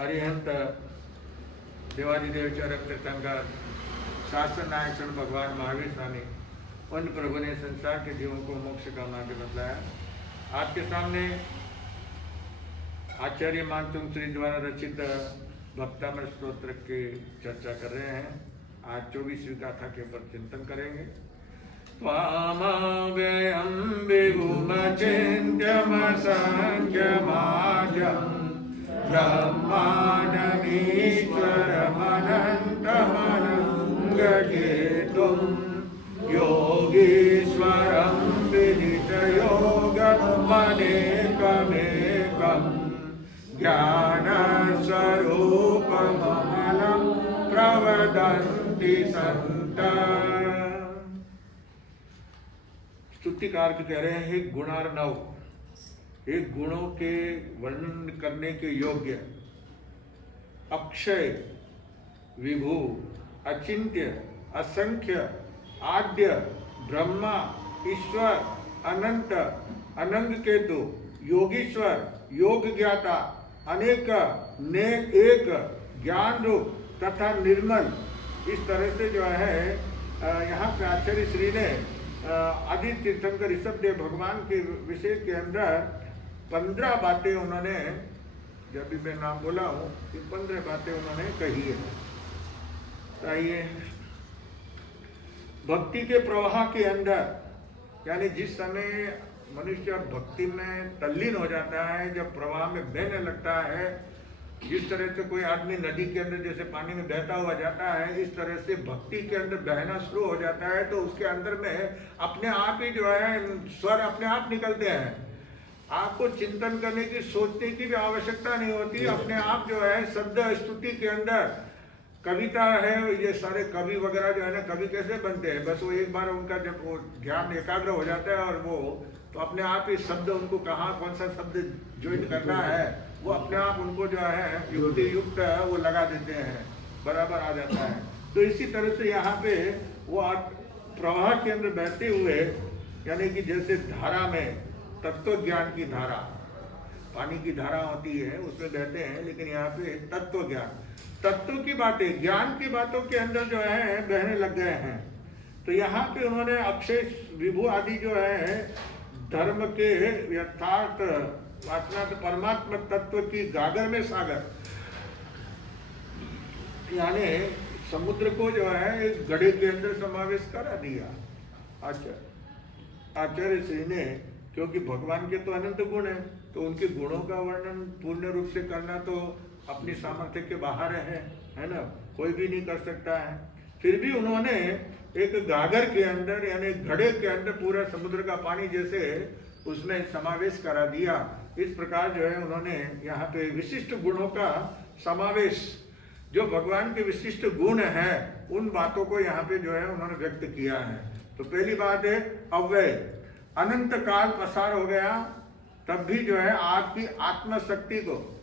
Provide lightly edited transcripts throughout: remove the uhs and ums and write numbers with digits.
हरिहंत देवादिदेवच्या रक्तगंगा शासन नायक क्षण भगवान महावीर स्वामी उन प्रभु ने संसार के जीवों को मोक्ष का मार्ग बतलाया। आपके सामने आचार्य मानतुंग श्री द्वारा रचित भक्तामृत स्तोत्र की चर्चा कर रहे हैं। आज 24वीं गाथा के ऊपर चिंतन करेंगे। त्वामव्ययं विभुमचिन्त्यमसंख्यमाद्यं ब्रह्माण्डमीश्वरमनन्तमनङ्गकेतुं योगीश्वरं विदितयोगमनेकमेकं ज्ञानस्वरूपममलं प्रवदन्ति सन्तः। स्तुतिकार कह रहे हैं, हे गुणार्णव, हे गुणों के वर्णन करने के योग्य, अक्षय, विभु, अचिंत्य, असंख्य, आद्य, ब्रह्मा, ईश्वर, अनंत, अनंग केतु, योगीश्वर, योग ज्ञाता, अनेक, ने एक, ज्ञान रूप तथा निर्मल। इस तरह से जो है यहाँ पे आचार्य श्री ने आदि तीर्थंकर ऋषभदेव भगवान के विषय के अंदर 15 बातें उन्होंने, जब भी मैं नाम बोला हूँ, ये 15 बातें उन्होंने कही है। चाहिए भक्ति के प्रवाह के अंदर, यानी जिस समय मनुष्य भक्ति में तल्लीन हो जाता है, जब प्रवाह में बहने लगता है, जिस तरह से कोई आदमी नदी के अंदर जैसे पानी में बहता हुआ जाता है, इस तरह से भक्ति के अंदर बहना शुरू हो जाता है, तो उसके अंदर में अपने आप ही जो है स्वर अपने आप निकलते हैं। आपको चिंतन करने की, सोचने की भी आवश्यकता नहीं होती, अपने आप जो है शब्द स्तुति के अंदर कविता है। ये सारे कवि वगैरह जो है ना, कवि कैसे बनते हैं, बस वो एक बार उनका जब वो ध्यान एकाग्र हो जाता है और वो तो अपने आप ही शब्द उनको कहाँ कौन सा शब्द ज्वाइन करना है, वो अपने आप उनको जो है युक्ति युक्त वो लगा देते हैं, बराबर आ जाता है। तो इसी तरह से यहाँ पे वो प्रवाह के अंदर बहते हुए, यानी कि जैसे धारा में तत्व ज्ञान की धारा, पानी की धारा होती है उसमें बहते हैं, लेकिन यहाँ पे तत्व ज्ञान, तत्व की बातें, ज्ञान की बातों के अंदर जो है बहने लग गए हैं। तो यहाँ पे उन्होंने अक्षय, विभु आदि जो है धर्म के यथार्थ वासनार्थ परमात्मा तत्व की गागर में सागर, यानी समुद्र को जो है एक घड़े के अंदर समावेश करा दिया आचार्य श्री ने। क्योंकि भगवान के तो अनंत गुण है, तो उनके गुणों का वर्णन पूर्ण रूप से करना तो अपनी सामर्थ्य के बाहर है ना, कोई भी नहीं कर सकता है। फिर भी उन्होंने एक गागर के अंदर, यानी घड़े के अंदर पूरा समुद्र का पानी जैसे उसमें समावेश करा दिया। इस प्रकार जो है उन्होंने यहाँ पे विशिष्ट गुणों का समावेश, जो भगवान के विशिष्ट गुण है, उन बातों को यहाँ पे जो है उन्होंने व्यक्त किया है। तो पहली बात है अव्यय, अनंत काल पसार हो गया, तब भी जो है आपकी आत्मशक्ति को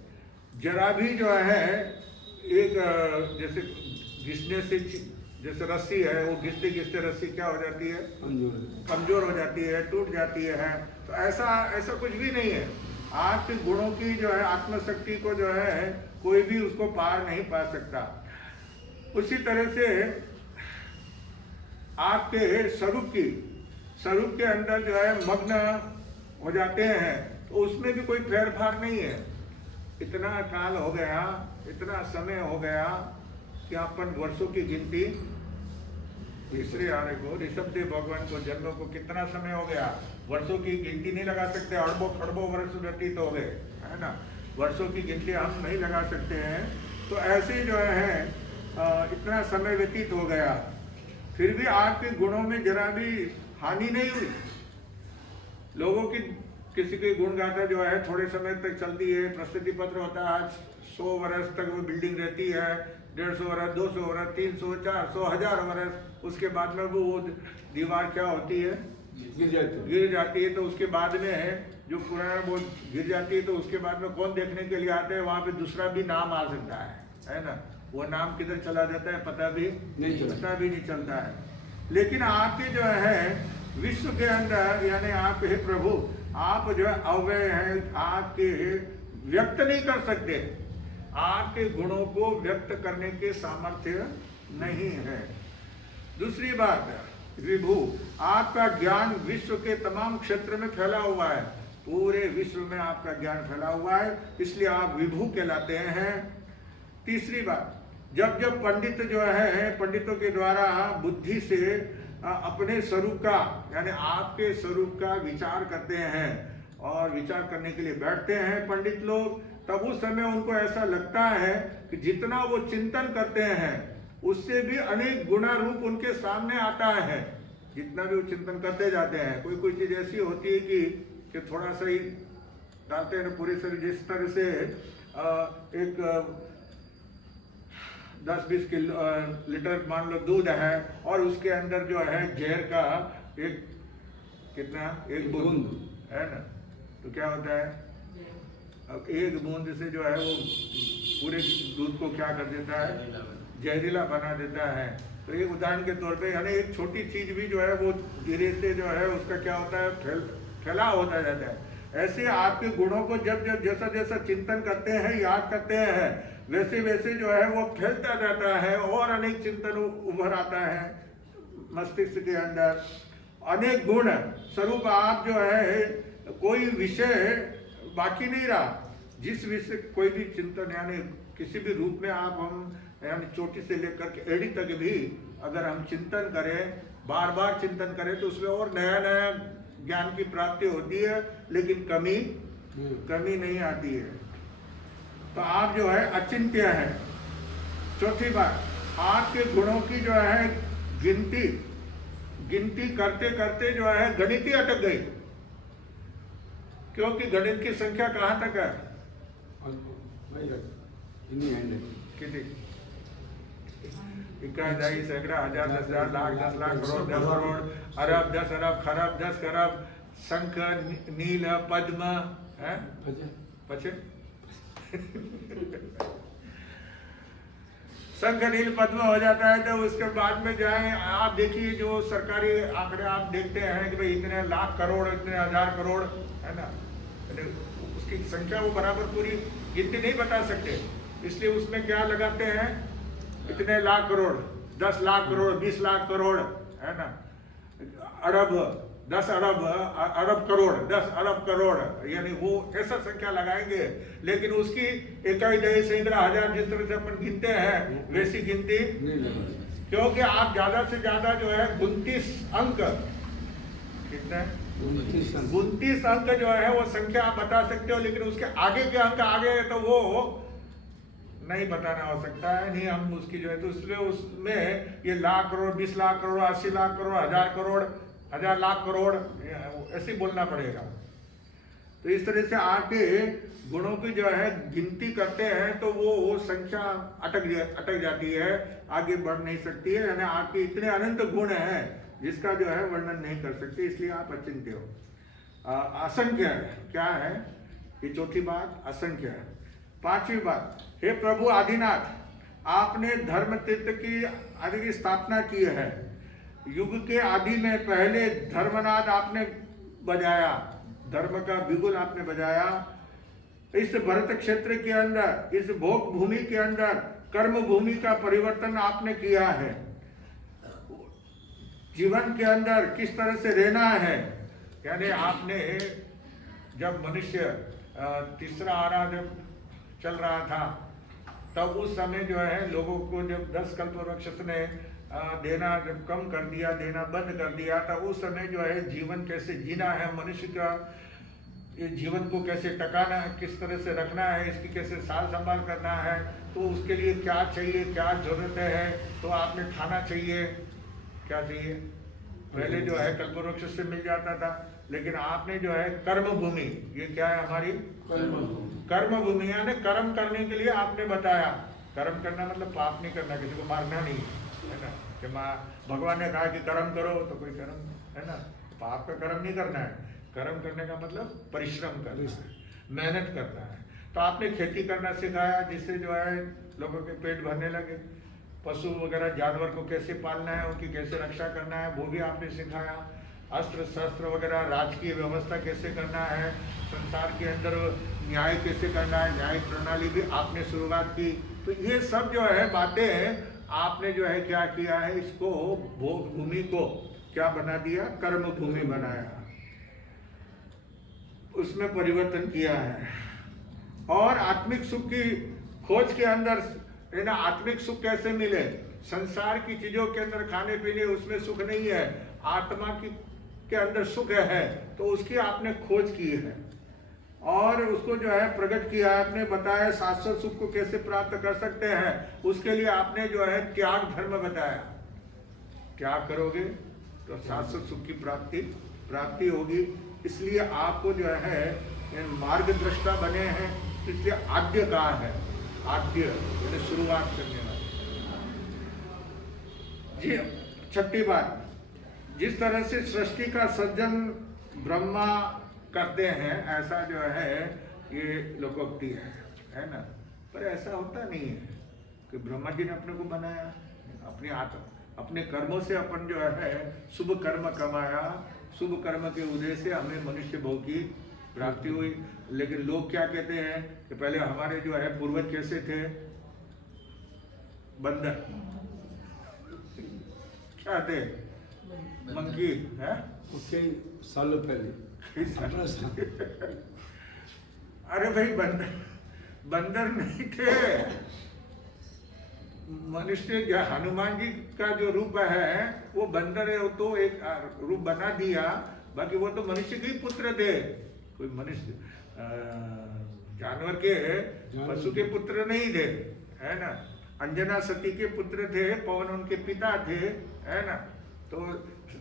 जरा भी जो है एक जैसे घिसने से, जैसे रस्सी है वो घिसते घिसते रस्सी क्या हो जाती है, कमजोर हो जाती है, टूट जाती है। तो ऐसा कुछ भी नहीं है। आपके गुणों की जो है आत्मशक्ति को जो है कोई भी उसको पार नहीं पा सकता। उसी तरह से आपके स्वरूप के अंदर जो है मग्न हो जाते हैं, तो उसमें भी कोई फेर फार नहीं है। इतना काल हो गया, इतना समय हो गया कि अपन वर्षों की गिनती, तीसरे आर्य को, ऋषभदेव भगवान को जन्मों को कितना समय हो गया, वर्षों की गिनती नहीं लगा सकते। अरबों वर्ष व्यतीत हो गए, है ना, वर्षों की गिनती हम नहीं लगा सकते हैं। तो ऐसे जो है इतना समय व्यतीत हो गया, फिर भी आपके गुणों में जरा भी हानि नहीं हुई। लोगों की किसी की गुण गाथा जो है थोड़े समय तक चलती है, प्रसिद्धि पत्र होता है, आज 100 वर्ष तक वो बिल्डिंग रहती है, 150 वर्ष, 200 वर्ष, 300, 400, 1000 वर्ष, उसके बाद में वो दीवार क्या होती है, गिर जाती है। तो उसके बाद में जो पुराना वो गिर जाती है, तो उसके बाद में कौन देखने के लिए आते हैं, वहाँ पे दूसरा भी नाम आ सकता है ना, वो नाम किधर चला जाता है पता भी नहीं चलता है। लेकिन आपके जो है विश्व के अंदर, यानी आप हे प्रभु, आप जो है अव्यय है, आपके व्यक्त नहीं कर सकते। आपके गुणों को व्यक्त करने के सामर्थ्य नहीं है। दूसरी बात, विभु, आपका ज्ञान विश्व के तमाम क्षेत्र में फैला हुआ है, पूरे विश्व में आपका ज्ञान फैला हुआ है, इसलिए आप विभु कहलाते हैं। तीसरी बात, जब जब पंडित जो है पंडितों के द्वारा बुद्धि से अपने स्वरूप का यानी आपके स्वरूप का विचार करते हैं और विचार करने के लिए बैठते हैं पंडित लोग, तब उस समय उनको ऐसा लगता है कि जितना वो चिंतन करते हैं उससे भी अनेक गुणा रूप उनके सामने आता है। जितना भी वो चिंतन करते जाते हैं, कोई कोई चीज ऐसी होती है कि थोड़ा सा ही डालते हैं पूरे शरीर, जिस तरह से एक 10-20 लीटर मान लो दूध है और उसके अंदर जो है जहर का एक बूंद है ना, तो क्या होता है, अब एक बूंद से जो है वो पूरे दूध को क्या कर देता है, जहरीला बना देता है। तो एक उदाहरण के तौर पे यानी एक छोटी चीज भी जो है वो धीरे से जो है उसका क्या होता है, फैलाव होता जाता है। ऐसे आपके गुणों को जब जब जैसा जैसा चिंतन करते हैं, याद करते हैं, वैसे वैसे जो है वो फैलता जाता है और अनेक चिंतन उभर आता है मस्तिष्क के अंदर। अनेक गुण स्वरूप आप जो है, कोई विषय बाकी नहीं रहा। जिस विषय कोई भी चिंतन यानी किसी भी रूप में आप हम यानी चोटी से लेकर के एड़ी तक भी अगर हम चिंतन करें, बार बार चिंतन करें, तो उसमें और नया नया ज्ञान की प्राप्ति होती है, लेकिन कमी नहीं आती है। तो आप जो है अचिंत्य है। चौथी बात, आपके गुणों की जो है गिनती करते करते जो है गणित ही अटक गई, क्योंकि गणित की संख्या कहाँ तक है, कितनी, 21 सैकड़ा हजार 10,000 लाख 10 लाख करोड़ 10 करोड़ अरब 10 अरब खरब 10 खरब शंख नील पद्म है पचे शंख नील पद्म हो जाता है। तो उसके बाद में जाए आप देखिए जो सरकारी आंकड़े आप देखते हैं कि भाई इतने लाख करोड़ इतने हजार करोड़ है ना, उसकी संख्या वो बराबर पूरी गिनती नहीं बता सकते, इसलिए उसमें क्या लगाते हैं, इतने लाख करोड़ 10 लाख करोड़ 20 लाख करोड़ है ना, अरब 10 अरब अरब करोड़ 10 अरब करोड़, यानी वो ऐसा संख्या लगाएंगे। लेकिन उसकी इकाई दही सैकड़ा हजार जिस तरह से अपन गिनते हैं वैसी गिनती, क्योंकि आप ज्यादा से ज्यादा जो है 29 अंक, कितने 29 अंक जो है वो संख्या आप बता सकते हो, लेकिन उसके आगे के अंक आगे तो वो नहीं बताना हो सकता है, नहीं हम उसकी जो है, तो इसलिए उसमें ये लाख करोड़ 20 लाख करोड़ 80 लाख करोड़ 1000 करोड़ 1000 लाख करोड़ ऐसे बोलना पड़ेगा। तो इस तरह से आपके गुणों की जो है गिनती करते हैं तो वो संख्या अटक जाती है, आगे बढ़ नहीं सकती है, यानी आपके इतने अनंत गुण हैं जिसका जो है वर्णन नहीं कर सकते, इसलिए आप अचिंत्य हो। असंख्य क्या है, ये चौथी बात असंख्य है। पांचवी बात, हे प्रभु आदिनाथ, आपने धर्म तीर्थ की आदि की स्थापना की है। युग के आदि में पहले धर्मनाद आपने बजाया, धर्म का बिगुल आपने बजाया। इस भरत क्षेत्र के अंदर, इस भोग भूमि के अंदर कर्म भूमि का परिवर्तन आपने किया है। जीवन के अंदर किस तरह से रहना है, यानी आपने जब मनुष्य तीसरा आरा जब चल रहा था तब उस समय जो है लोगों को जब 10 कल्पवृक्ष ने देना जब कम कर दिया, देना बंद कर दिया, तब उस समय जो है जीवन कैसे जीना है, मनुष्य का ये जीवन को कैसे टकाना है, किस तरह से रखना है, इसकी कैसे साल संभाल करना है, तो उसके लिए क्या चाहिए, क्या जरूरत है, तो आपने खाना चाहिए, क्या चाहिए, पहले जो है कल्पवृक्ष से मिल जाता था, लेकिन आपने जो है कर्म भूमि, ये क्या है हमारी कर्म भूमि, यानी कर्म करने के लिए आपने बताया। कर्म करना मतलब पाप नहीं करना, किसी को मारना नहीं है ना, कि भगवान ने कहा कि कर्म करो तो कोई कर्म है ना, पाप का कर्म नहीं करना है। कर्म करने का मतलब परिश्रम करना है, मेहनत करना है। तो आपने खेती करना सिखाया, जिससे जो है लोगों के पेट भरने लगे। पशु वगैरह जानवर को कैसे पालना है, उनकी कैसे रक्षा करना है, वो भी आपने सिखाया। अस्त्र शस्त्र वगैरह, राजकीय व्यवस्था कैसे करना है, संसार के अंदर न्याय कैसे करना है, न्याय प्रणाली भी आपने शुरुआत की। तो ये सब जो है बातें आपने जो है क्या किया है, इसको भोग भूमि को क्या बना दिया, कर्म भूमि बनाया, उसमें परिवर्तन किया है। और आत्मिक सुख की खोज के अंदर है ना, आत्मिक सुख कैसे मिले, संसार की चीजों के अंदर खाने पीने उसमें सुख नहीं है, आत्मा की के अंदर सुख है, तो उसकी आपने खोज की है और उसको जो है प्रकट किया है। आपने बताया शाश्वत सुख को कैसे प्राप्त कर सकते हैं, उसके लिए आपने जो है त्याग धर्म बताया। त्याग करोगे तो शाश्वत सुख की प्राप्ति होगी। इसलिए आपको जो है मार्गदृष्टा बने हैं, इसलिए आद्य कहा है, आद्य यानी शुरुआत करने वाले जी। छठी बात, जिस तरह से सृष्टि का सृजन ब्रह्मा करते हैं, ऐसा जो है ये लोकोक्ति है ना, पर ऐसा होता नहीं है कि ब्रह्मा जी ने अपने को बनाया, अपने अपने कर्मों से अपन जो है शुभ कर्म कमाया, शुभ कर्म के उदय से हमें मनुष्य भोग की प्राप्ति हुई। लेकिन लोग क्या कहते हैं कि पहले हमारे जो है पूर्वज कैसे थे, बंदर क्या थे, मंकी है, उसके सालों पहले अरे भाई बंदर नहीं थे, मनुष्य। हनुमान जी का जो रूप है वो बंदर है, वो तो एक रूप बना दिया, बाकी वो तो मनुष्य के ही पुत्र थे। कोई मनुष्य जानवर के पशु के पुत्र नहीं थे, है ना। अंजना सती के पुत्र थे, पवन उनके पिता थे, है ना। तो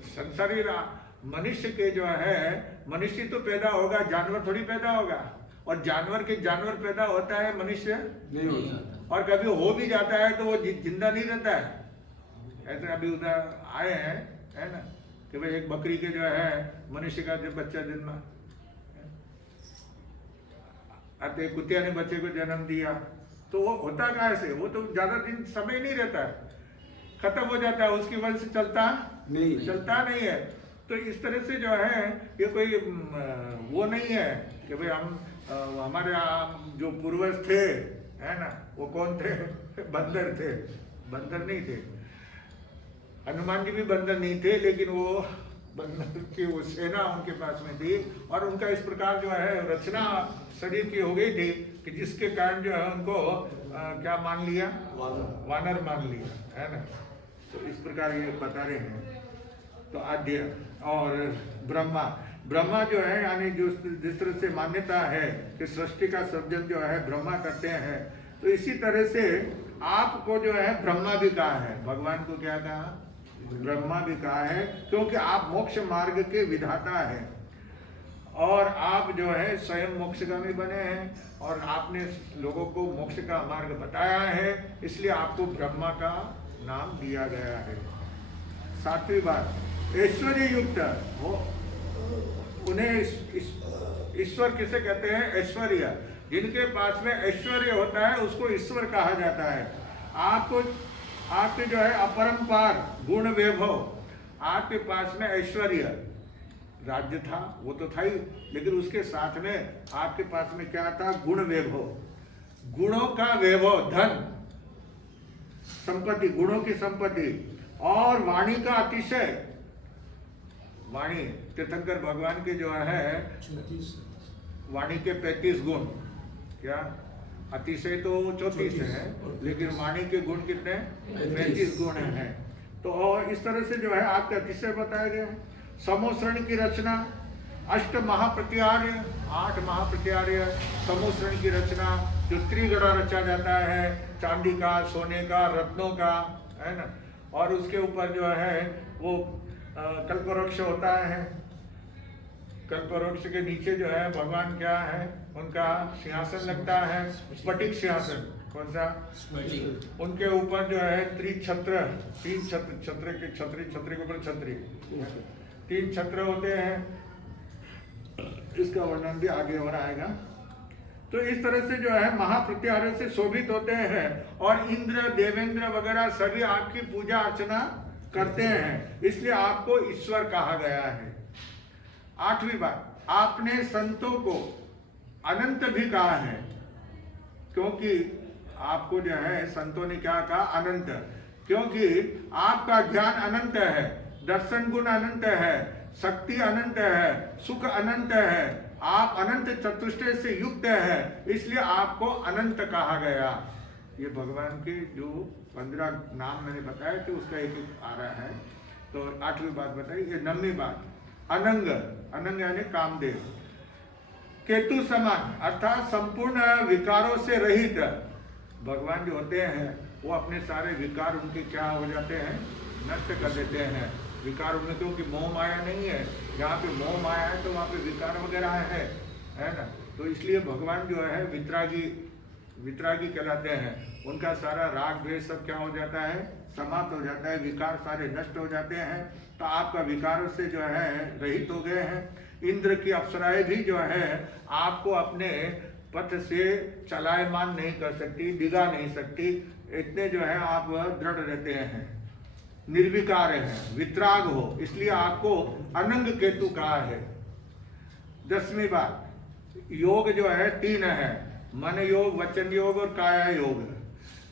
संसारी मनुष्य के जो है, मनुष्य तो पैदा होगा, जानवर थोड़ी पैदा होगा, और जानवर के जानवर पैदा होता है, मनुष्य नहीं होता, और कभी हो भी जाता है तो वो जिंदा नहीं रहता है। ऐसे अभी उधर आए हैं, है ना, कि भाई एक बकरी के जो है मनुष्य का जब बच्चा जन्मा, अतः कुत्ते ने बच्चे को जन्म दिया, तो वो होता कहाँ से, वो तो ज्यादा दिन समय नहीं रहता है, खत्म हो जाता है, उसकी वंश चलता नहीं है। तो इस तरह से जो है ये कोई वो नहीं है कि भाई हम हमारे जो पूर्वज थे, है ना, वो कौन थे, बंदर थे, बंदर नहीं थे। हनुमान जी भी बंदर नहीं थे, लेकिन वो बंदर की वो सेना उनके पास में थी, और उनका इस प्रकार जो है रचना शरीर की हो गई थी कि जिसके कारण जो है उनको क्या मान लिया, वानर मान लिया, है ना। तो इस प्रकार ये बता रहे हैं। तो आद्य और ब्रह्मा जो है, यानी जो जिस तरह से मान्यता है कि सृष्टि का सृजन जो है ब्रह्मा करते हैं, तो इसी तरह से आपको जो है ब्रह्मा भी कहा है, भगवान को क्या कहा, ब्रह्मा भी कहा है, क्योंकि आप मोक्ष मार्ग के विधाता हैं और आप जो है स्वयं मोक्षगामी बने हैं और आपने लोगों को मोक्ष का मार्ग बताया है, इसलिए आपको ब्रह्मा का नाम दिया गया है। सातवीं बात, ऐश्वर्य युक्त हो, उन्हें ईश्वर किसे कहते हैं, ऐश्वर्य। जिनके पास में ऐश्वर्य होता है उसको ईश्वर कहा जाता है। आपके जो है अपरंपार गुण वैभव, आपके पास में ऐश्वर्य, राज्य था वो तो था ही, लेकिन उसके साथ में आपके पास में क्या था, गुण वैभव, गुणों का वैभव, धन संपत्ति, गुणों की संपत्ति, और वाणी का अतिशय। वाणी, तीर्थंकर भगवान के जो है वाणी के 35 गुण, क्या अतिशय तो 34 है, लेकिन वाणी के गुण कितने, 35 गुण हैं। तो और इस तरह से जो है आपके अतिशय बताए गए हैं। समोश्रण की रचना, 8 महाप्रत्यार्य, 8 महाप्रत्यार्य, समोश्रण की रचना, जो त्रिगड़ा रचा जाता है, चांदी का, सोने का, रत्नों का, है ना, और उसके ऊपर जो है वो कल्पवृक्ष होता है, कल्पवृक्ष के नीचे जो है भगवान क्या है, उनका सिंहासन लगता है, स्फटिक सिंहासन, कौन सा, उनके ऊपर जो है त्रिछत्र, 3 छत्र के छत्री के ऊपर छत्री, 3 छत्र होते हैं, इसका वर्णन भी आगे हो रहा आएगा। तो इस तरह से जो है महाप्रत्यार्य से शोभित होते हैं, और इंद्र देवेंद्र वगैरह सभी आपकी पूजा अर्चना करते हैं, इसलिए आपको ईश्वर कहा गया है। 8वीं बात, आपने संतों को अनंत भी कहा है, क्योंकि आपको जो है संतों ने क्या कहा, अनंत, क्योंकि आपका ज्ञान अनंत है, दर्शन गुण अनंत है, शक्ति अनंत है, सुख अनंत है, आप अनंत चतुष्टय से युक्त है, इसलिए आपको अनंत कहा गया। ये भगवान के जो 15 नाम मैंने बताया कि उसका एक एक आ रहा है। तो 8वीं बात बताई। ये 9वीं बात, अनंग, अनंग यानी कामदेव, केतु समान, अर्थात संपूर्ण विकारों से रहित। भगवान जो होते हैं वो अपने सारे विकार उनके क्या हो जाते हैं, नष्ट कर देते हैं। विकार उनमें, क्योंकि मोह माया नहीं है, जहाँ पे मोह माया है तो वहाँ पे विकार वगैरह है ना। तो इसलिए भगवान जो है वितरागी कहलाते हैं। उनका सारा राग द्वेष सब क्या हो जाता है, समाप्त हो जाता है, विकार सारे नष्ट हो जाते हैं। तो आपका विकारों से जो है रहित हो गए हैं। इंद्र की अप्सराएं भी जो है आपको अपने पथ से चलायमान नहीं कर सकती, डिगा नहीं सकती, इतने जो है आप दृढ़ रहते हैं, निर्विकार है, वितराग हो, इसलिए आपको अनंग केतु कहा है। 10वीं बात, योग जो है 3 है, मन योग, वचन योग और काया योग।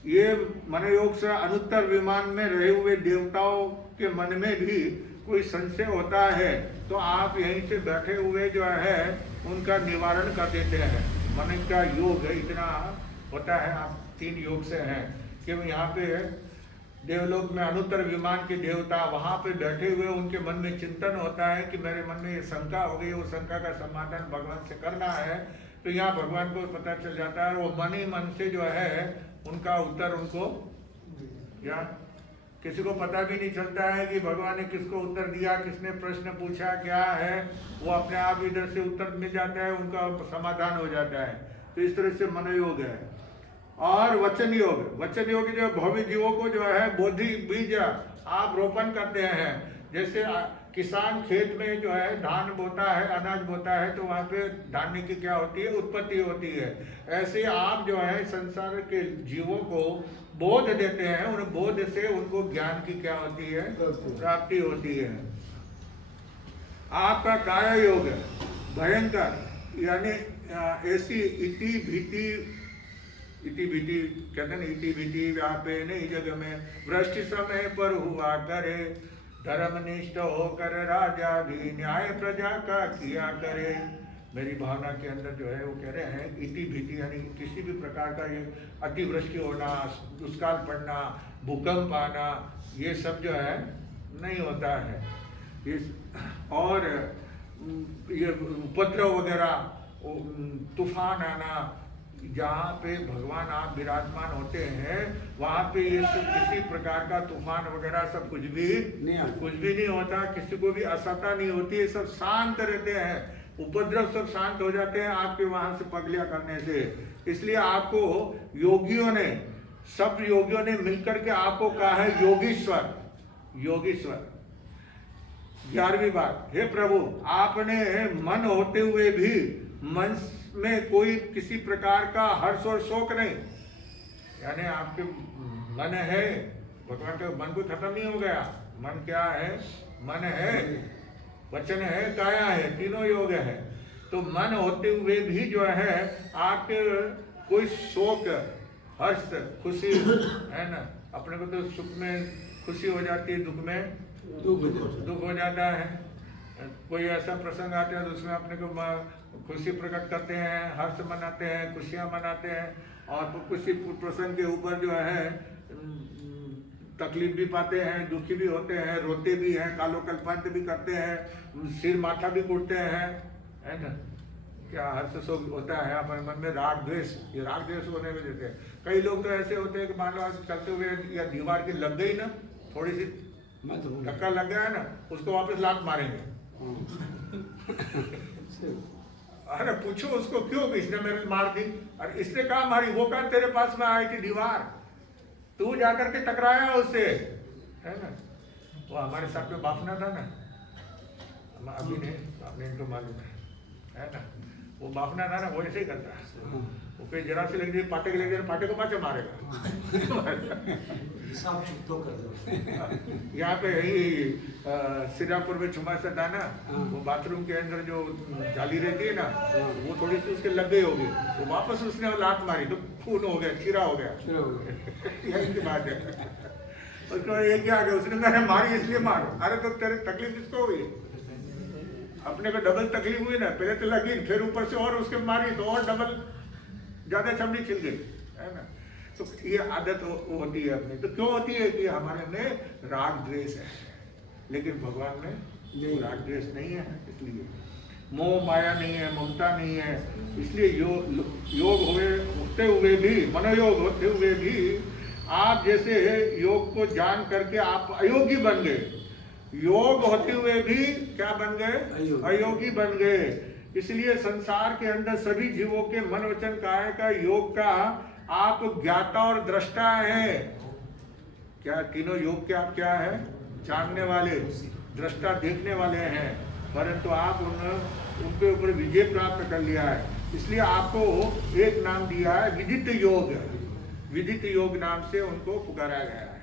ये मन योग से अनुत्तर विमान में रहे हुए देवताओं के मन में भी कोई संशय होता है तो आप यहीं से बैठे हुए जो है उनका निवारण कर देते हैं। मन का योग इतना होता है, आप 3 योग से हैं कि यहाँ पे देवलोक में अनुत्तर विमान के देवता वहाँ पे बैठे हुए, उनके मन में चिंतन होता है कि मेरे मन में ये शंका हो गई, वो शंका का समाधान भगवान से करना है। तो यहाँ भगवान को पता चल जाता है, वो मन ही मन से जो है उनका उत्तर उनको, या किसी को पता भी नहीं चलता है कि भगवान ने किसको उत्तर दिया, किसने प्रश्न पूछा, क्या है, वो अपने आप इधर से उत्तर मिल जाता है, उनका समाधान हो जाता है। तो इस तरह से मनोयोग है। और वचन योग, वचन योग जो भव्य जीवों को जो है बोधि बीज आप रोपण करते हैं। जैसे किसान खेत में जो है धान बोता है, अनाज बोता है, तो वहाँ पे धान्य की क्या होती है, उत्पत्ति होती है। ऐसे आप जो है संसार के जीवों को बोध देते हैं, उन बोध से उनको ज्ञान की क्या होती है, प्राप्ति होती है। आपका काय योग भयंकर, यानी ऐसी इति भीति कहते हैं, इति भीति व्यापे नहीं जग में, वृष्टि समय पर हुआ करे, धर्मनिष्ठ होकर राजा भी न्याय प्रजा का किया करे। मेरी भावना के अंदर जो है वो कह रहे हैं इति भीति, यानी किसी भी प्रकार का ये अतिवृष्टि होना, दुष्काल पड़ना, भूकंप आना, ये सब जो है नहीं होता है। और ये उपद्रव वगैरह, तूफान आना, जहाँ पे भगवान आप विराजमान होते हैं वहाँ पे ये सब किसी प्रकार का तूफान वगैरह सब कुछ भी नहीं होता, किसी को भी असहता नहीं होती है, सब शांत रहते हैं, उपद्रव सब शांत हो जाते हैं आपके वहाँ से पगलिया करने से। इसलिए आपको सब योगियों ने मिलकर के आपको कहा है योगीश्वर। 11वीं बात, हे प्रभु, आपने मन होते हुए भी मन में कोई किसी प्रकार का हर्ष और शोक नहीं, यानी आपके मन है, भगवान का मन कोई खत्म नहीं हो गया। मन क्या है, मन है, वचन है, काया है, तीनों योग है। तो मन होते हुए भी जो है आपके कोई शोक, हर्ष, खुशी है ना, अपने को तो सुख में खुशी हो जाती है, दुख में दुख हो जाता है। कोई ऐसा प्रसंग आता है तो उसमें अपने को खुशी प्रकट करते हैं, हर्ष मनाते हैं, खुशियाँ मनाते हैं, और किसी प्रसंग के ऊपर जो है तकलीफ भी पाते हैं, दुखी भी होते हैं, रोते भी हैं, कालोकल्पांत भी करते हैं, सिर माथा भी कूटते हैं, है ना। क्या हर्ष शोक होता है अपने मन में, राग द्वेष, ये राग द्वेष होने में देते हैं। कई लोग तो ऐसे होते हैं कि मान लो चलते हुए या दीवार की लग गई ना, थोड़ी सी धक्का लग गया है ना, उसको वापस लात मारेंगे। अरे पूछो उसको क्यों इसने मेरे मार दी, अरे इसने कहा मारी, वो कहा तेरे पास में आई थी दीवार, तू जाकर के टकराया उससे, है ना। वो हमारे साथ में बाफना था ना, अभी नहीं, आपने इनको मालूम है ना, वो बाफना था ना, वो ऐसे ही करता है, वो फिर जरा से लेके पाटे के लेके पाटे को पाचे मारेगा। हिसाब चुप तो कर दो। यहाँ पे यही सिरापुर में छुमासा था ना, वो बाथरूम के अंदर जो जाली रहती है ना, वो थोड़ी सी उसके लग गई होगी, तो वापस उसने वो लात मारी तो खून हो गया, चीरा हो गया। यही की बात है। उसको ये क्या आ गया, उसने मैंने मारी इसलिए मारो। अरे तो तेरे तकलीफ किसको हुई? अपने को डबल तकलीफ हुई ना, पहले तो लगी, फिर ऊपर से और उसके मारी तो और डबल ज्यादा चमड़ी छिल गई, है ना। तो ये आदत होती है अपनी। तो क्यों होती है कि हमारे में राग द्वेष है, लेकिन भगवान में राग द्वेष नहीं है। इसलिए मोह माया नहीं है, ममता नहीं है। इसलिए योग होते हुए भी, मनोयोग होते हुए भी आप जैसे योग को जान करके आप अयोगी बन गए, योग होते हुए भी क्या बन गए? अयोगी बन गए। इसलिए संसार के अंदर सभी जीवों के मन वचन काया का योग का आप ज्ञाता और दृष्टा है। क्या तीनों योग के आप क्या है? जानने वाले, दृष्टा देखने वाले हैं, परंतु आप उनके ऊपर विजय प्राप्त कर लिया है। इसलिए आपको एक नाम दिया है विदित योग। विदित योग नाम से उनको पुकारा गया है।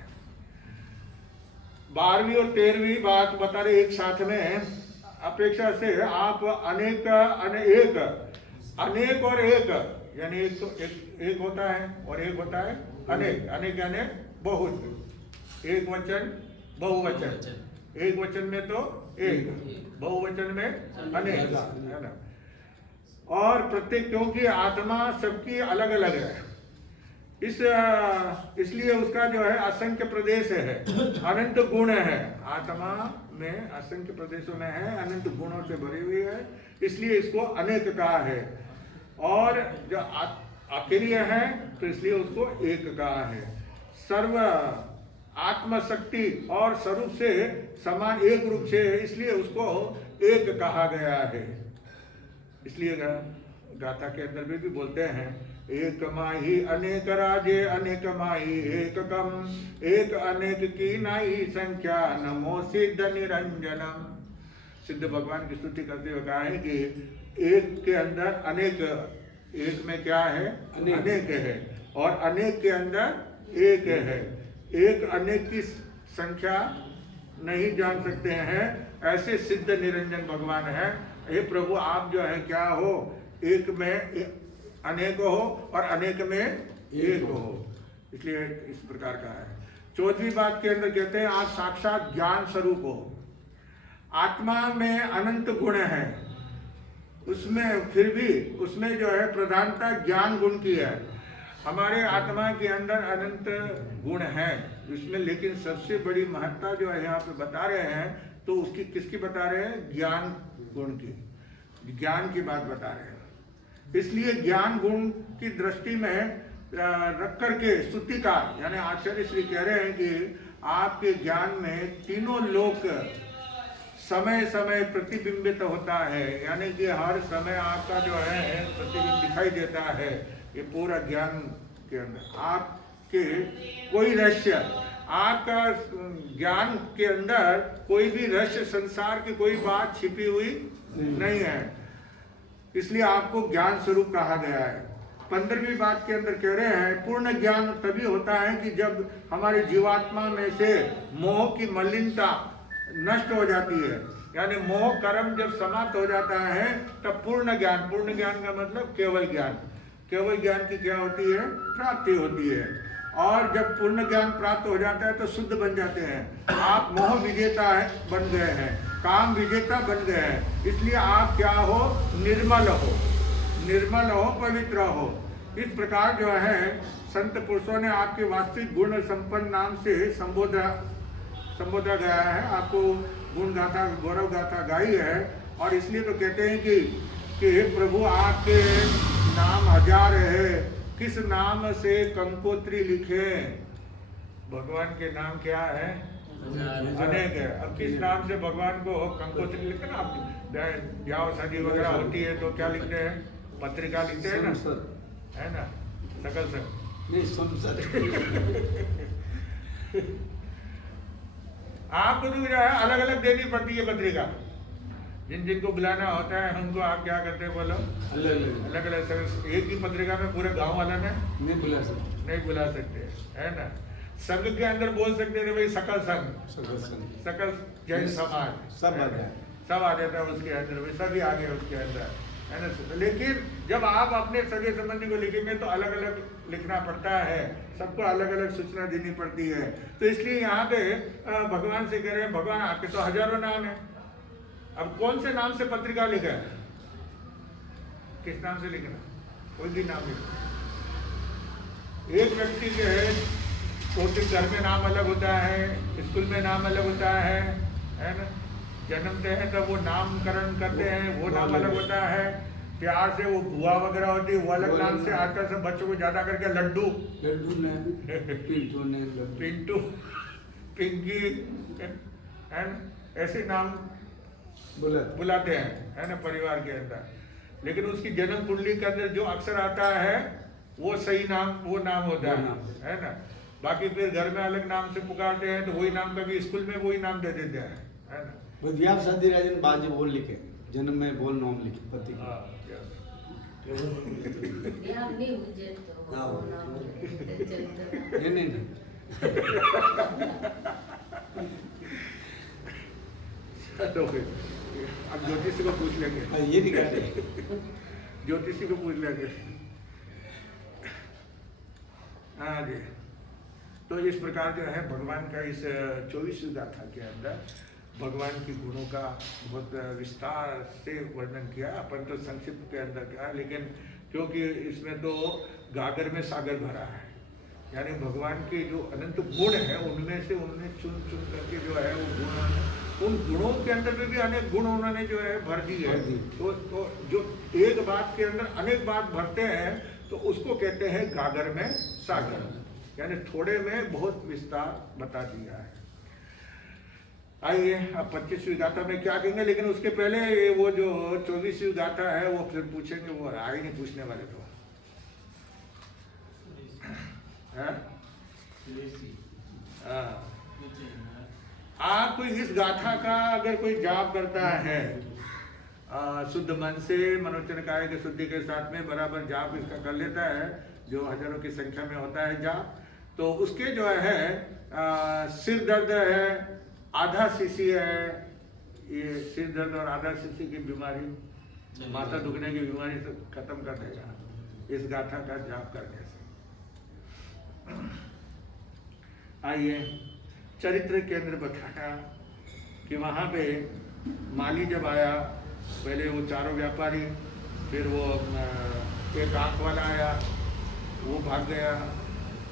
12वीं और 13वीं बात बता रहे एक साथ में, अपेक्षा से आप अनेक और एक, यानी एक तो एक होता है और एक होता है अनेक। अनेक यानी बहुत, एक वचन बहुवचन, एक वचन में तो एक, बहुवचन में अनेक, है ना। और प्रत्येक, क्योंकि आत्मा सबकी अलग अलग है, इसलिए उसका जो है असंख्य प्रदेश है, अनंत गुण है। आत्मा में असंख्य प्रदेशों में है, अनंत गुणों से भरी हुई है, इसलिए इसको अनेक कहा है। और जो अकेली है तो इसलिए उसको एक कहा है। सर्व आत्मशक्ति और स्वरूप से समान एक रूप से है, इसलिए उसको एक कहा गया है। इसलिए गाथा के अंदर भी बोलते हैं, एक माही अनेक राजे अनेक माही एक कम, एक अनेक की नाई संख्या नमो सिद्ध निरंजनम। सिद्ध भगवान की स्तुति करते हुए कहा है कि एक के अंदर अनेक, एक में क्या है? अनेक है, और अनेक के अंदर एक है। एक अनेक की संख्या नहीं जान सकते हैं, ऐसे सिद्ध निरंजन भगवान है। हे प्रभु, आप जो है क्या हो? एक में अनेक हो और अनेक में एक हो, इसलिए इस प्रकार का है। 14वीं बात के अंदर कहते हैं आप साक्षात ज्ञान स्वरूप हो। आत्मा में अनंत गुण है, उसमें फिर भी उसमें जो है प्रधानता ज्ञान गुण की है। हमारे आत्मा के अंदर अनंत गुण है इसमें, लेकिन सबसे बड़ी महत्ता जो है यहाँ पे बता रहे हैं, तो उसकी किसकी बता रहे हैं? ज्ञान गुण की, ज्ञान की बात बता रहे हैं। इसलिए ज्ञान गुण की दृष्टि में रख करके स्तुतिकार यानी आचार्य श्री कह रहे हैं कि आपके ज्ञान में तीनों लोक समय समय प्रतिबिंबित होता है, यानी कि हर समय आपका जो है प्रतिबिंब दिखाई देता है। ये पूरा ज्ञान के अंदर आपके कोई रहस्य, आपका ज्ञान के अंदर कोई भी रहस्य, संसार की कोई बात छिपी हुई नहीं है, इसलिए आपको ज्ञान स्वरूप कहा गया है। 15वीं बात के अंदर कह रहे हैं पूर्ण ज्ञान तभी होता है कि जब हमारे जीवात्मा में से मोह की मलिनता नष्ट हो जाती है, यानी मोह कर्म जब समाप्त हो जाता है तब पूर्ण ज्ञान, पूर्ण ज्ञान का मतलब केवल ज्ञान, केवल ज्ञान की क्या होती है? प्राप्ति होती है। और जब पूर्ण ज्ञान प्राप्त हो जाता है तो शुद्ध बन जाते हैं। आप मोह विजेता बन गए हैं, काम विजेता बन गए हैं, इसलिए आप क्या हो? निर्मल हो, निर्मल हो, पवित्र हो। इस प्रकार जो है संत पुरुषों ने आपके वास्तविक गुण संपन्न नाम से संबोधा गया है, आपको गुण गाथा, गौरव गाथा गाई है। और इसलिए तो कहते हैं कि प्रभु आपके नाम हजार है, किस नाम से कंकोत्री लिखे? भगवान के नाम क्या है? अनेक है। अब किस नाम से भगवान को कंकोत्री लिखते ना, आप ब्याह शादी वगैरह होती है तो क्या लिखते हैं? पत्रिका लिखते हैं ना, है ना, सकल आपको तो जो है अलग अलग देनी पड़ती है पत्रिका, जिन जिनको बुलाना होता है उनको आप क्या करते हैं बोलो? अलग अलग अलग अलग। एक ही पत्रिका में पूरे गांव वाला ने नहीं बुला सकते। नहीं बुला सकते, है ना। संघ के अंदर बोल सकते थे भाई सकल संघ, सकल जैन समाज, सब आ जाए, सब आ जाता है उसके अंदर, वे सभी आ गए उसके अंदर, है ना। लेकिन जब आप अपने सगे संबंधी को लिखेंगे तो अलग अलग लिखना पड़ता है, सबको अलग अलग सूचना देनी पड़ती है। तो इसलिए यहाँ पे भगवान से कह रहे हैं, भगवान आपके तो हजारों नाम है, अब कौन से नाम से पत्रिका लिखा है? किस नाम से लिखना? कोई भी नाम लिखना। एक व्यक्ति के छोटे घर में नाम अलग होता है, स्कूल में नाम अलग होता है ना। जन्मते हैं तब वो नामकरण करते हैं, वो नाम अलग होता है। प्यार से वो बुआ वगैरह होती है, वो अलग नाम से। आजकल सब बच्चों को ज्यादा करके लड्डू ने पिंटू ने पिंटू, पिंकी, है ना, ऐसे नाम बुलाते हैं, है ना, परिवार के अंदर। लेकिन उसकी जन्म कुंडली के अंदर जो अक्षर आता है वो सही नाम, वो नाम होता है ना। बाकी फिर घर में अलग नाम से पुकारते हैं तो वही नाम, कभी स्कूल में वही नाम दे देते हैं, है ना। बुधिया शादी राजन बाजी बोल लिखे, जन्म में बोल नाम लिखे पति का। नहीं तो फिर अब ज्योतिषी को पूछ लेंगे, ये दिखा रहे ज्योतिषी को पूछ लेंगे। हाँ जी। तो इस प्रकार जो है भगवान का इस 24वीं गाथा के अंदर भगवान की गुणों का बहुत विस्तार से वर्णन किया। अपन तो संक्षिप्त के अंदर किया, लेकिन क्योंकि इसमें तो गागर में सागर भरा है, यानी भगवान के जो अनंत गुण है उनमें से उन्होंने चुन चुन करके जो है वो गुण, उन गुणों के अंदर में भी अनेक गुण उन्होंने जो है भर दी है। तो जो एक बात के अंदर अनेक बात भरते हैं तो उसको कहते हैं गागर में सागर, यानी थोड़े में बहुत विस्तार बता दिया है। आइए अब 25वीं गाथा में क्या कहेंगे, लेकिन उसके पहले वो जो 24वीं गाथा है वो फिर पूछेंगे, वो आए नहीं पूछने वाले तो आप इस गाथा का अगर कोई जाप करता है शुद्ध मन से, मनोचन काय के शुद्धि के साथ में बराबर जाप इसका कर लेता है, जो हजारों की संख्या में होता है जाप, तो उसके जो है सिर दर्द है, आधा सीसी है, ये सिर दर्द और आधा सीसी की बीमारी, माथा दुखने की बीमारी से खत्म कर देगा इस गाथा का जाप करने से। आइए चरित्र के अंदर बताया कि वहाँ पे माली जब आया, पहले वो चारों व्यापारी, फिर वो एक आंख वाला आया, वो भाग गया,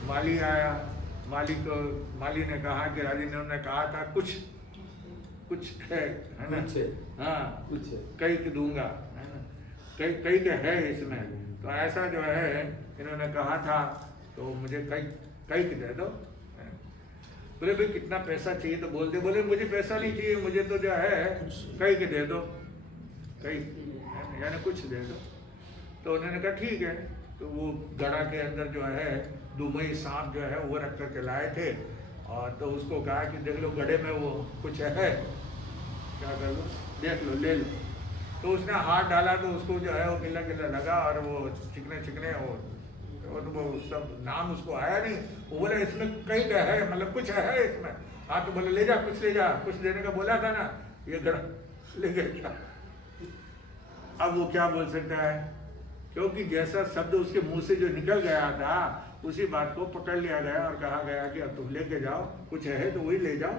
माली आया, माली ने कहा कि राजा ने कहा था कुछ है ना, हाँ कुछ है, कई के दूंगा, है ना, कई के है इसमें, तो ऐसा जो है इन्होंने कहा था, तो मुझे कई के दे दो। बोले भाई कितना पैसा चाहिए, तो बोले मुझे पैसा नहीं चाहिए, मुझे तो जो है कई के दे दो, कई यानी कुछ दे दो। तो उन्होंने कहा ठीक है। तो वो गड़ा के अंदर जो है दुमई सांप जो है वो रख करके लाए थे, और तो उसको कहा कि देख लो गड़े में वो कुछ है, क्या कर लो, देख लो, ले लो। तो उसने हाथ डाला तो उसको जो है वो गिला गिला लगा, और वो चिकने और वो सब नाम उसको आया नहीं। वो बोला इसमें कई का है, मतलब कुछ है इसमें। हाँ तो बोले ले जा, कुछ देने का बोला था ना, ये गड़ा ले गया। अब वो क्या बोल सकता है, क्योंकि जैसा शब्द उसके मुंह से जो निकल गया था उसी बात को पकड़ लिया गया और कहा गया कि अब तुम लेके जाओ, कुछ है तो वही ले जाओ,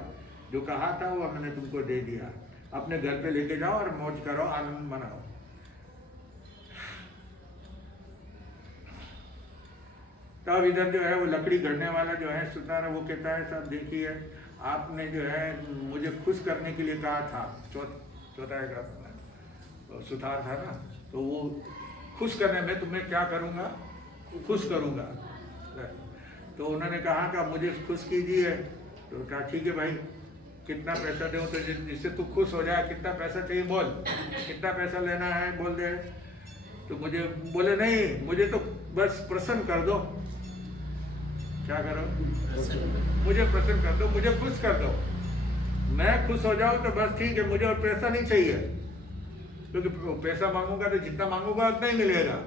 जो कहा था वो मैंने तुमको दे दिया, अपने घर पे लेके जाओ और मौज करो, आनंद मनाओ। तब इधर जो है वो लकड़ी गढ़ने वाला जो है सुतार, वो कहता है साहब देखिए आपने जो है मुझे खुश करने के लिए कहा था, चौथा का तो सुतार था ना, तो वो खुश करने में तुम्हें क्या करूँगा, खुश करूँगा। तो उन्होंने कहा कि मुझे खुश कीजिए। तो कहा ठीक है भाई, कितना पैसा दूँ तो जिससे तू खुश हो जाए, कितना पैसा चाहिए बोल, कितना पैसा लेना है बोल दे। तो मुझे बोले नहीं, मुझे तो बस प्रसन्न कर दो। क्या करो, मुझे प्रसन्न कर दो, मुझे खुश कर दो, मैं खुश हो जाऊँ तो बस ठीक है, मुझे और पैसा नहीं चाहिए, क्योंकि पैसा मांगूंगा तो जितना मांगूंगा उतना ही मिलेगा,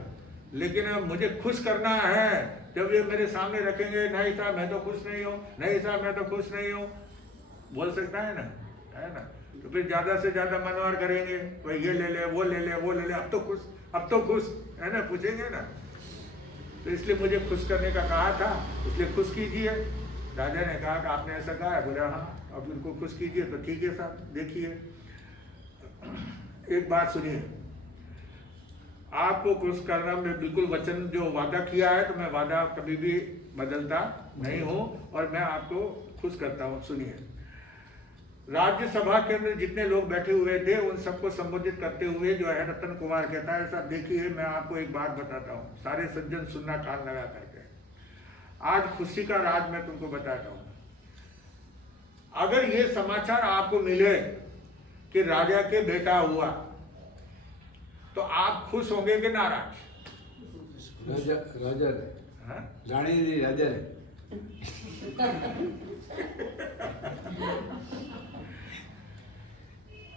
लेकिन अब मुझे खुश करना है। जब ये मेरे सामने रखेंगे, नहीं साहब मैं तो खुश नहीं हूँ, नहीं साहब मैं तो खुश नहीं हूँ, बोल सकता है ना, है ना। तो फिर ज्यादा से ज्यादा मनवार करेंगे, भाई ये ले ले, वो ले ले, वो ले ले, अब तो खुश है ना, पूछेंगे ना। तो इसलिए मुझे खुश करने का कहा था, इसलिए खुश कीजिए। राजा ने कहा कि आपने ऐसा कहा है, बोले हाँ, अब इनको खुश कीजिए। तो ठीक है साहब, देखिए एक बात सुनिए, आपको खुश करना मैं बिल्कुल वचन जो वादा किया है, तो मैं वादा कभी भी बदलता नहीं हूं और मैं आपको खुश करता हूं। सुनिए, राज्यसभा के अंदर जितने लोग बैठे हुए थे उन सबको संबोधित करते हुए जो है रतन कुमार कहता है, साहब देखिए मैं आपको एक बात बताता हूँ, सारे सज्जन सुनना कान लगा करके। आज खुशी का राज मैं तुमको बताता हूँ। अगर ये समाचार आपको मिले कि राजा के बेटा हुआ, तो आप खुश होंगे कि नाराज? राजा रे, हाँ? रानी नहीं, राजा रे।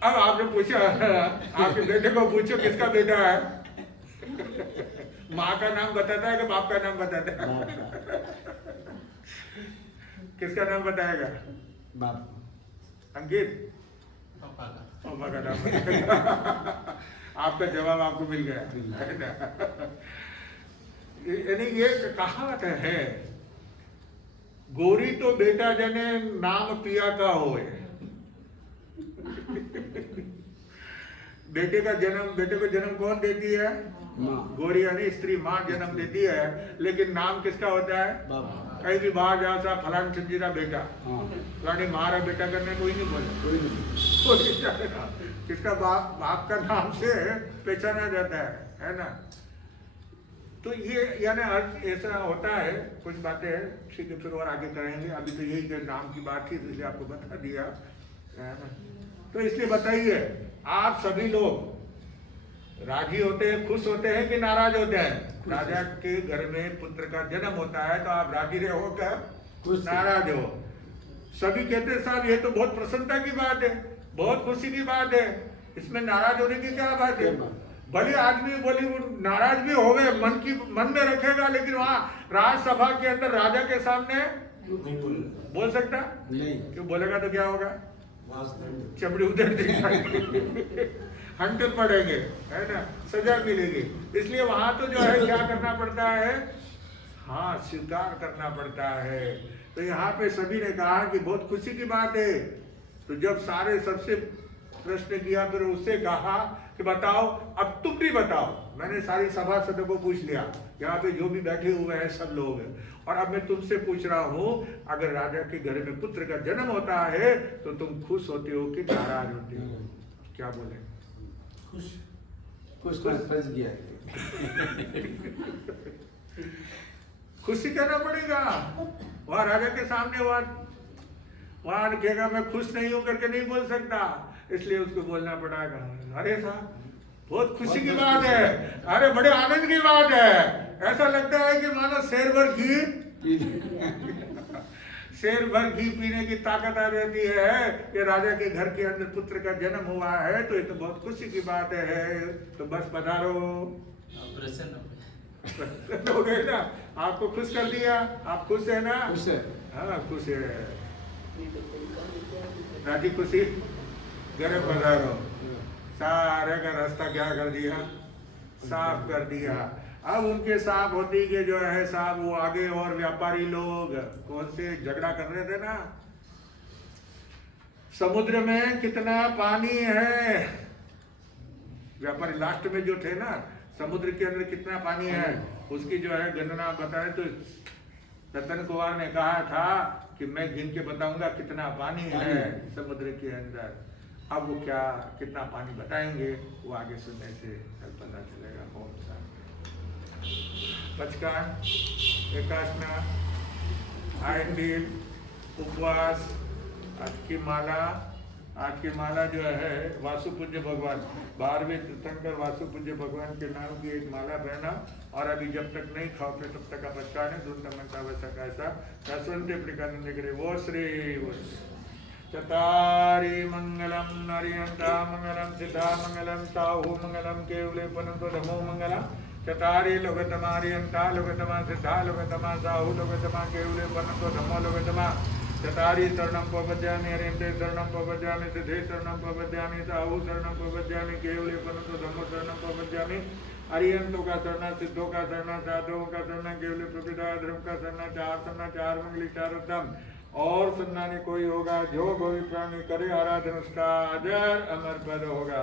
अब आपने पूछा, आपके बेटे को पूछो किसका बेटा है, माँ का नाम बताता है कि बाप का नाम बताता है? किसका नाम बताएगा? बाप। अंकित पापा का नाम बताएगा। आपका जवाब आपको मिल गया, है ना। यानी ये कहावत है, गोरी तो बेटा जने नाम पिया का होए। बेटे को जन्म कौन देती है? माँ। गोरी यानी स्त्री, माँ जन्म देती है, लेकिन नाम किसका होता है? बाप। कहीं भी बाहर जाओ साहब फलान संजीरा बेटा, हाँ। फलानी मारा बेटा करने कोई नहीं बोले, कोई नहीं। कोई नहीं जानेगा। किसका बाप का नाम से पहचाना जाता है ना। तो ये यानी अर्थ ऐसा होता है, कुछ बातें हैं, ठीक है फिर और आगे करेंगे। अभी तो यही नाम की बात थी, इसलिए आपको बता दिया, है ना। तो इसलिए बताइए, आप सभी लोग राजी होते हैं, खुश होते हैं कि नाराज होते हैं? राजा के घर में पुत्र का जन्म होता है तो आप राजी रहो क्या, नाराज हो? सभी कहते हैं साहब ये तो बहुत प्रसन्नता की बात है, बहुत खुशी की बात है, इसमें नाराज होने की क्या बात है? भले आदमी बॉलीवुड नाराज भी होवे, मन में रखेगा, लेकिन वहाँ राज्यसभा के अंदर राजा के सामने बोल सकता नहीं। क्यों बोलेगा तो क्या होगा? चमड़ी उधर हंटर पड़ेंगे, है ना, सजा मिलेगी। इसलिए वहां तो जो है क्या करना पड़ता है? हाँ, स्वीकार करना पड़ता है। तो यहाँ पे सभी ने कहा कि बहुत खुशी की बात है। तो जब सारे सबसे प्रश्न किया, फिर उससे कहा कि बताओ, अब तुम भी बताओ। मैंने सारी सभासदों को पूछ लिया, यहाँ पे जो भी बैठे हुए हैं सब लोग, और अब मैं तुमसे पूछ रहा हूँ, अगर राजा के घर में पुत्र का जन्म होता है तो तुम खुश होते हो कि नाराज होते हो? क्या बोले? खुश फंस गया है। खुशी कहना पड़ेगा। वहां राजा के सामने वहां कहेगा मैं खुश नहीं हूं करके नहीं बोल सकता, इसलिए उसको बोलना पड़ेगा, अरे साहब बहुत खुशी की बात है, अरे बड़े आनंद की बात है। ऐसा लगता है कि मानो शेर भर घी पीने की ताकत आ रहती है कि राजा के घर के अंदर पुत्र का जन्म हुआ है, तो ये तो बहुत खुशी की बात है। तो बस पधारो, हो गए ना, आपको खुश कर दिया। आप खुश है ना? खुश है। हाँ खुश है, राजी खुशी। घर पधारो, सारे का रास्ता क्या कर दिया? साफ कर दिया। अब उनके साफ होती के जो है साहब वो आगे और व्यापारी लोग कौन से झगड़ा कर रहे थे ना, समुद्र में कितना पानी है। व्यापारी लास्ट में जो थे ना, समुद्र के अंदर कितना पानी है उसकी जो है गणना बताए तो रतन कुमार ने कहा था कि मैं गिन के बताऊंगा कितना पानी है समुद्र के अंदर। अब वो क्या कितना पानी बताएंगे वो आगे सुनने से कल पता चलेगा। कौन सा बचकान, एकादशना, आयंदील, उपवास, आज की माला जो है वासु पूज्य भगवान 12वें तीर्थंकर वासु पूज्य भगवान के नाम की एक माला पहना। और अभी जब तक नहीं खाओगे तब तक बचकान है, दूर तमंता वैसा कैसा रसवंत प्रकार करे वो श्री चतारी मंगलम नरियंता मंगलम सिद्धा मंगलम साहु मंगलम केवले पनंतो धमो मंगलम चतारी लोकतमारियंता लोकतमा सिद्धा लोकतमा साहु लोकतमा केवले पनंतो धमो लोकतमा चतारी शरणं प्रपद्यामि हरियन्ते शरणं प्रपद्यामि सिद्धे शरणं प्रपद्यामि साहु शरणं प्रपद्यामि केवले पनंतो धमो शरणं प्रपद्यामि अरियंतों का शरणा सिद्धों का शरणा साधुओं का शरणा केवल प्रकृता धर्म का शरणा चार मंगली चार उत्तम और सुनना नहीं कोई होगा जो गोविंद प्राणी करे आराधन उसका अजर अमर पद होगा।